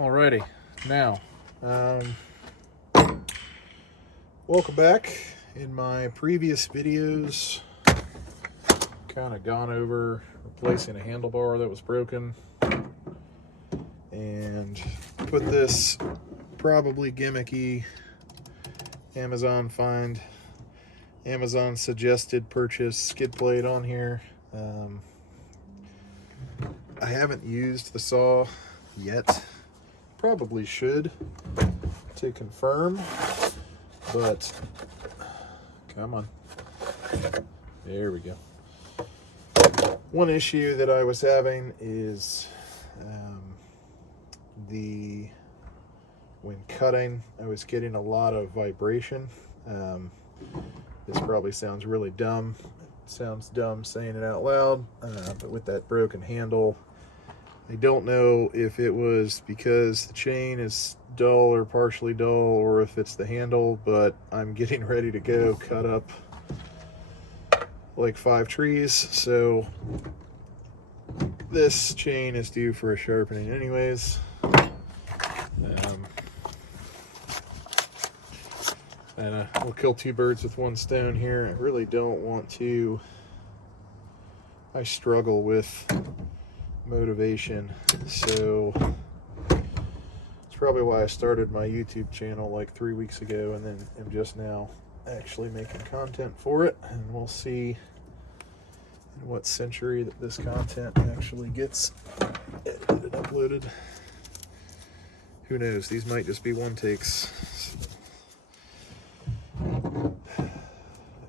Alrighty, now, welcome back. In my previous videos, kind of gone over replacing a handlebar that was broken and put this probably gimmicky Amazon find, Amazon suggested purchase skid plate on here. I haven't used the saw yet. Probably should to confirm, but come on. There we go. One issue that I was having is when cutting, I was getting a lot of vibration. This probably sounds really dumb. It sounds dumb saying it out loud, but with that broken handle, I don't know if it was because the chain is dull or partially dull, or if it's the handle, but I'm getting ready to go cut up like 5 trees, so this chain is due for a sharpening anyways. And we'll kill 2 birds with 1 stone here. I really don't want to. I struggle with motivation, so it's probably why I started my YouTube channel like 3 weeks ago, and then am just now actually making content for it, and we'll see in what century that this content actually gets edited and uploaded. Who knows, these might just be one takes.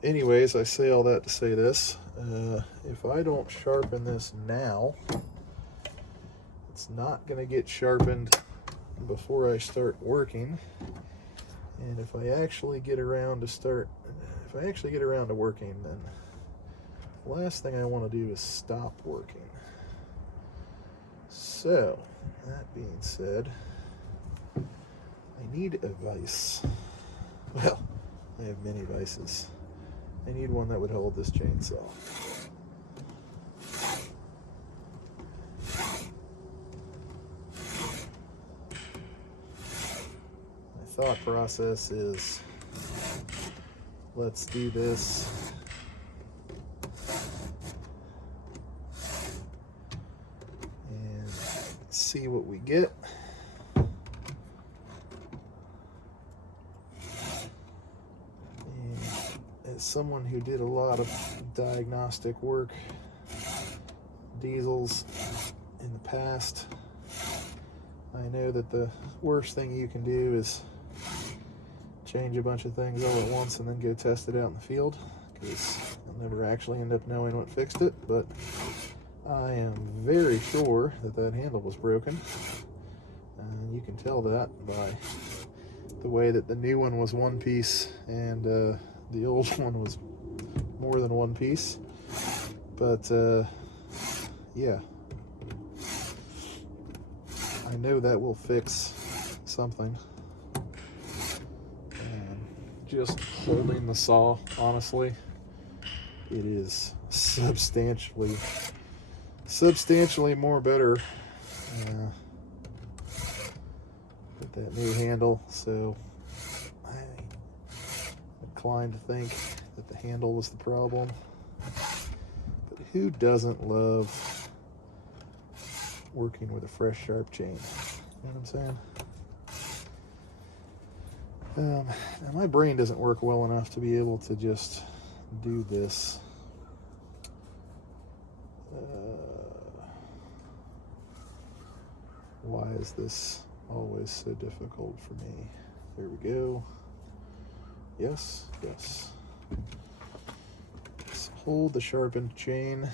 Anyways, I say all that to say this. If I don't sharpen this now, it's not going to get sharpened before I start working. And if I actually get around to working, then the last thing I want to do is stop working. So, that being said, I need a vise. Well, I have many vices. I need one that would hold this chainsaw. My thought process is, let's do this and see what we get. As someone who did a lot of diagnostic work, diesels in the past, I know that the worst thing you can do is change a bunch of things all at once and then go test it out in the field, because I'll never actually end up knowing what fixed it. But I am very sure that that handle was broken, and you can tell that by the way that the new one was 1 piece and the old one was more than 1 piece. But yeah, I know that will fix something. And just holding the saw, honestly, it is substantially more better with that new handle. So I inclined to think that the handle was the problem. But who doesn't love working with a fresh, sharp chain? You know what I'm saying? Now my brain doesn't work well enough to be able to just do this. Why is this always so difficult for me? There we go. Yes, yes. Let's hold the sharpened chain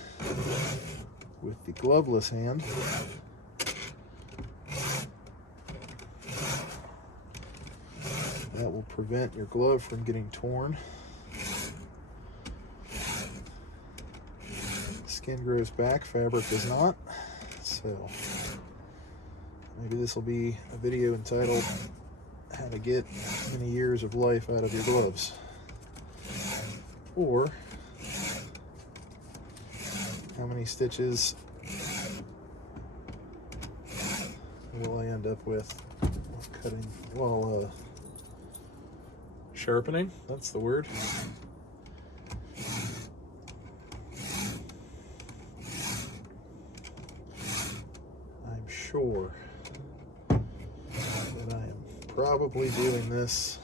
with the gloveless hand. That will prevent your glove from getting torn. Skin grows back, fabric does not. So maybe this will be a video entitled How to Get Many Years of Life Out of Your Gloves. Or how many stitches will I end end up with cutting, well, sharpening, that's the word. I'm sure that I am probably doing this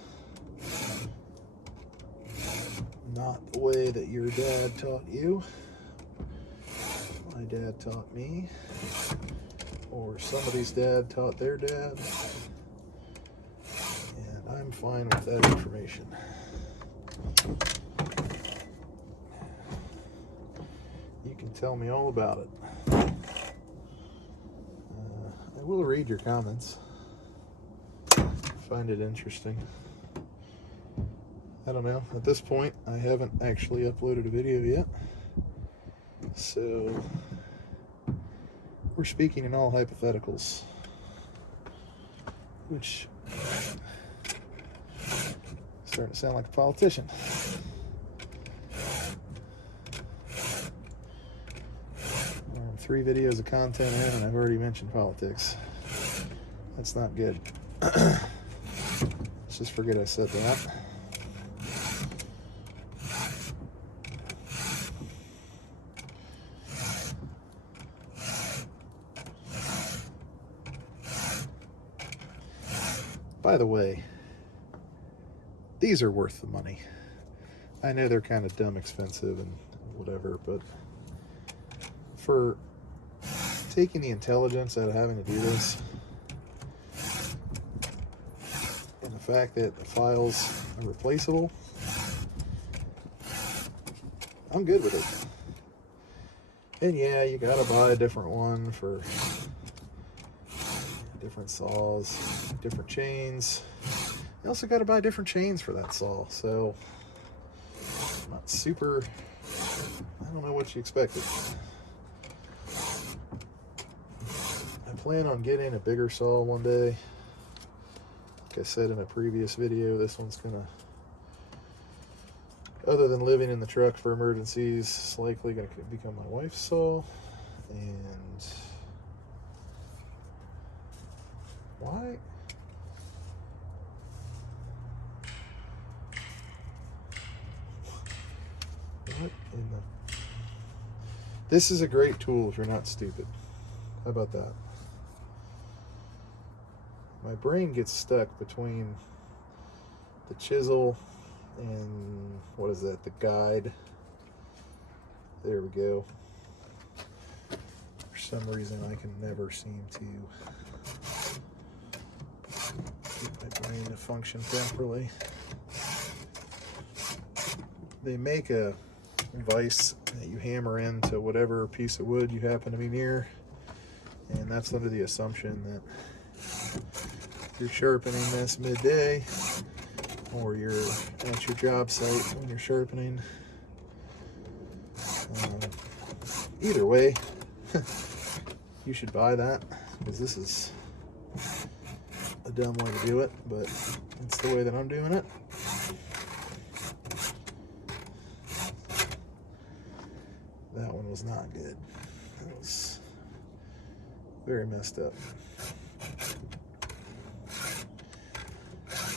not the way that your dad taught you. My dad taught me, or somebody's dad taught their dad, and I'm fine with that information. You can tell me all about it. I will read your comments. Find it interesting. I don't know. At this point, I haven't actually uploaded a video yet. So, we're speaking in all hypotheticals. Which, starting to sound like a politician. I'm 3 videos of content in and I've already mentioned politics. That's not good. Let's just forget I said that. By the way, these are worth the money. I know they're kind of dumb expensive and whatever, but for taking the intelligence out of having to do this, and the fact that the files are replaceable, I'm good with it. And yeah, you gotta buy a different one for different saws, different chains. You also got to buy different chains for that saw, so I'm not super, I don't know what you expected. I plan on getting a bigger saw one day. Like I said in a previous video, this one's gonna, other than living in the truck for emergencies, it's likely gonna become my wife's saw. And why? What in the... This is a great tool if you're not stupid. How about that? My brain gets stuck between the chisel and, what is that, the guide. There we go. For some reason I can never seem to get my brain to function properly. They make a vise that you hammer into whatever piece of wood you happen to be near, and that's under the assumption that if you're sharpening this midday, or you're at your job site when you're sharpening, either way, you should buy that, because this is a dumb way to do it, but it's the way that I'm doing it. That one was not good. That was very messed up.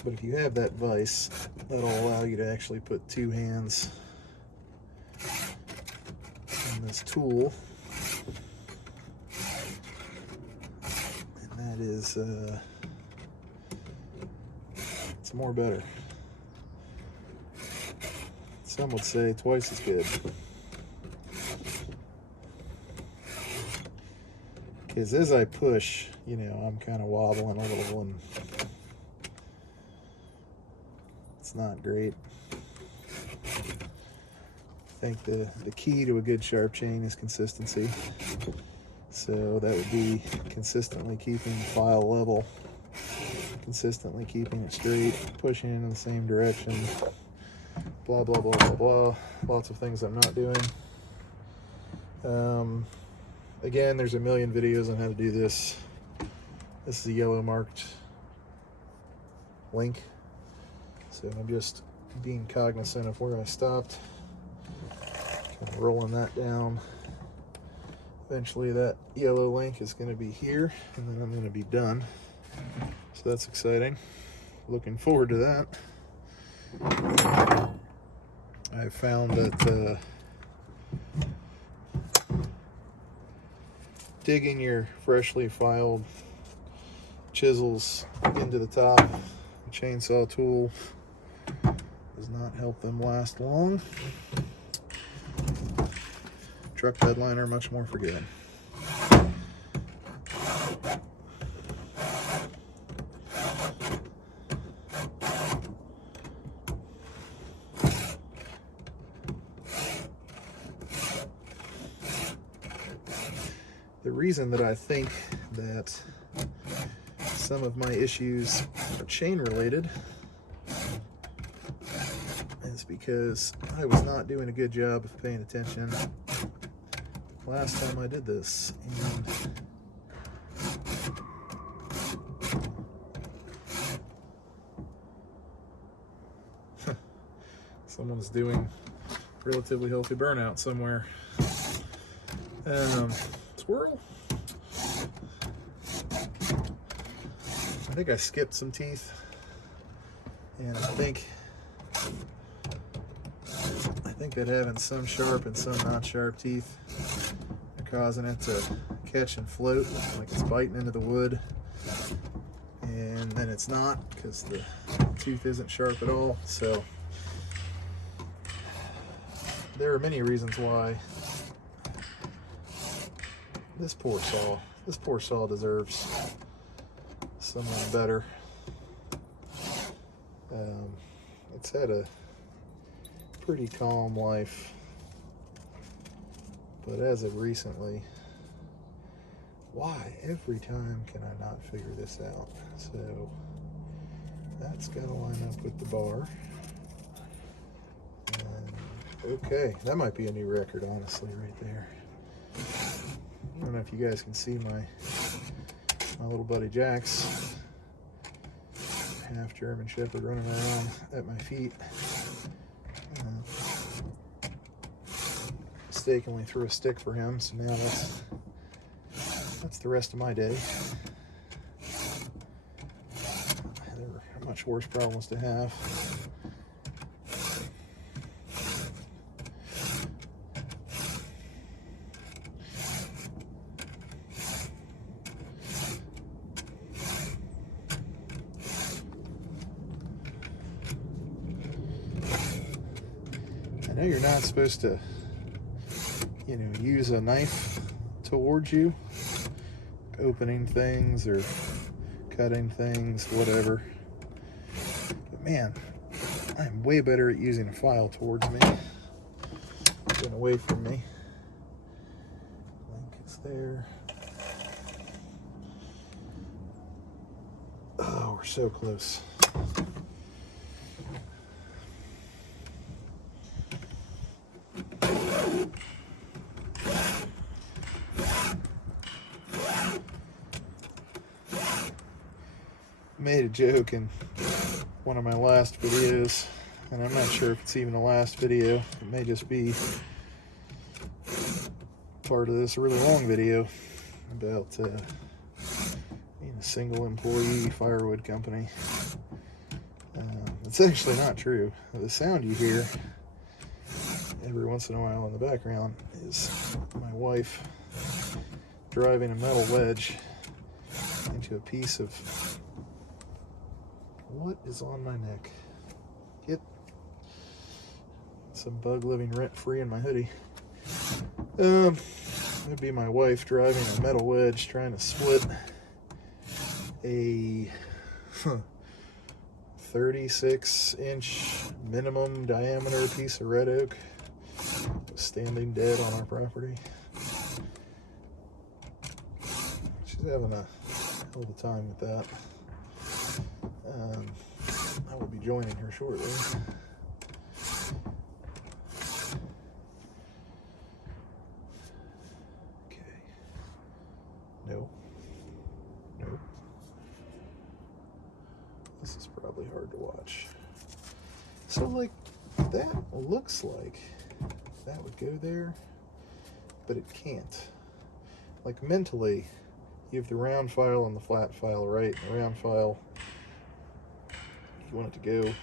But if you have that vise, that'll allow you to actually put 2 hands on this tool. And that is, it's more better. Some would say twice as good. Because as I push, you know, I'm kind of wobbling a little, and it's not great. I think the key to a good sharp chain is consistency. So that would be consistently keeping the file level, consistently keeping it straight, pushing in the same direction, blah, blah, blah, blah, blah. Lots of things I'm not doing. Again, there's a million videos on how to do this. This is a yellow marked link. So I'm just being cognizant of where I stopped. Kind of rolling that down. Eventually that yellow link is going to be here, and then I'm going to be done. So that's exciting. Looking forward to that. I found that digging your freshly filed chisels into the top of the chainsaw tool does not help them last long. Truck bed liner much more forgiving. The reason that I think that some of my issues are chain related is because I was not doing a good job of paying attention last time I did this. And someone's doing relatively healthy burnout somewhere. Squirrel. I think I skipped some teeth, and I think that having some sharp and some not sharp teeth are causing it to catch and float like it's biting into the wood, and then it's not because the tooth isn't sharp at all. So there are many reasons why this poor saw deserves someone better. It's had a pretty calm life, but as of recently, why every time can I not figure this out? So that's got to line up with the bar. And, okay, that might be a new record, honestly, right there. I don't know if you guys can see my little buddy Jax, half German Shepherd, running around at my feet. Mistakenly threw a stick for him, so now that's the rest of my day. There are much worse problems to have. I know you're not supposed to, use a knife towards you, opening things or cutting things, whatever. But man, I'm way better at using a file towards me than away from me. I think it's there. Oh, we're so close. Made a joke in one of my last videos, and I'm not sure if it's even the last video. It may just be part of this really long video about being a single employee firewood company. It's actually not true. The sound you hear every once in a while in the background is my wife driving a metal wedge into a piece of what is on my neck. Get some bug living rent-free in my hoodie. It'd be my wife driving a metal wedge trying to split a 36-inch minimum diameter piece of red oak standing dead on our property. She's having a hell of a time with that. I will be joining her shortly. Okay. No. Nope. This is probably hard to watch. So, like, that looks like that would go there, but it can't. Like, mentally, you have the round file and the flat file, right? The round file, you want it to go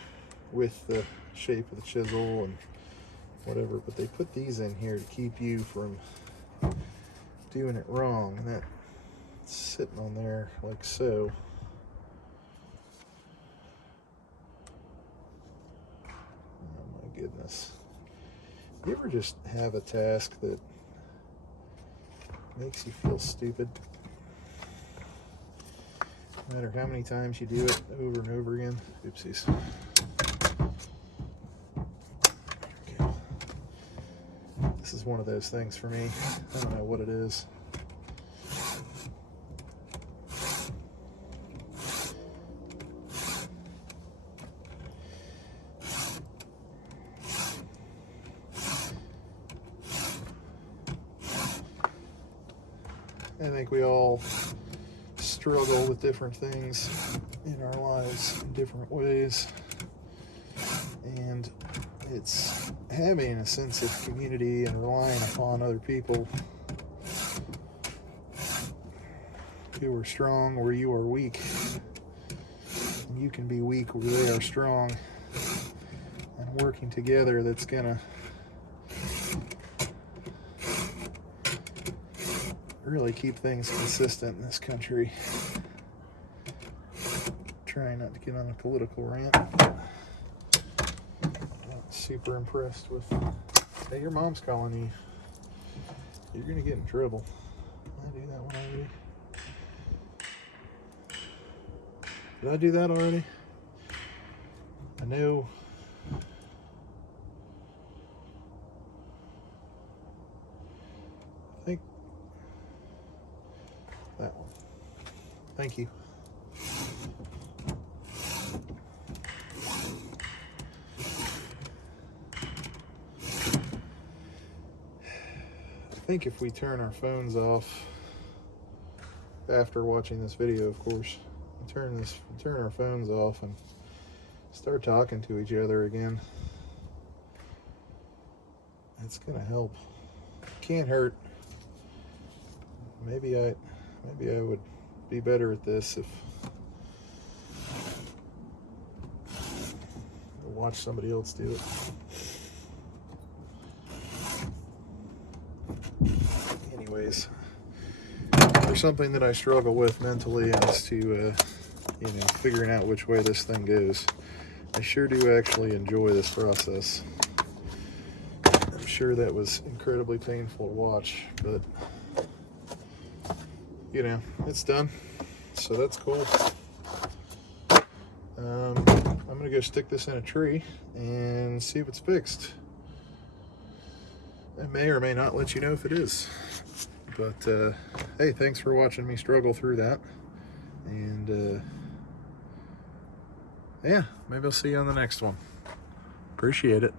with the shape of the chisel and whatever, but they put these in here to keep you from doing it wrong, and that's sitting on there like so. Oh my goodness. You ever just have a task that makes you feel stupid? No matter how many times you do it over and over again. Oopsies. Okay. This is one of those things for me. I don't know what it is. I think we all struggle with different things in our lives in different ways, and it's having a sense of community and relying upon other people who are strong where you are weak, and you can be weak where they are strong, and working together, that's gonna really keep things consistent in this country. Trying not to get on a political rant. Not super impressed with. Hey, your mom's calling you. You're gonna get in trouble. Did I do that one already? Did I do that already? I know. I think that one. Thank you. I think if we turn our phones off after watching this video, of course, turn our phones off and start talking to each other again, it's gonna help. Can't hurt. Maybe I would be better at this if I watch somebody else do it. Anyways, there's something that I struggle with mentally, and is to figuring out which way this thing goes. I sure do actually enjoy this process. I'm sure that was incredibly painful to watch, but it's done, so that's cool. I'm gonna go stick this in a tree and see if it's fixed. I may or may not let you know if it is, but hey, thanks for watching me struggle through that, and yeah, maybe I'll see you on the next one. Appreciate it.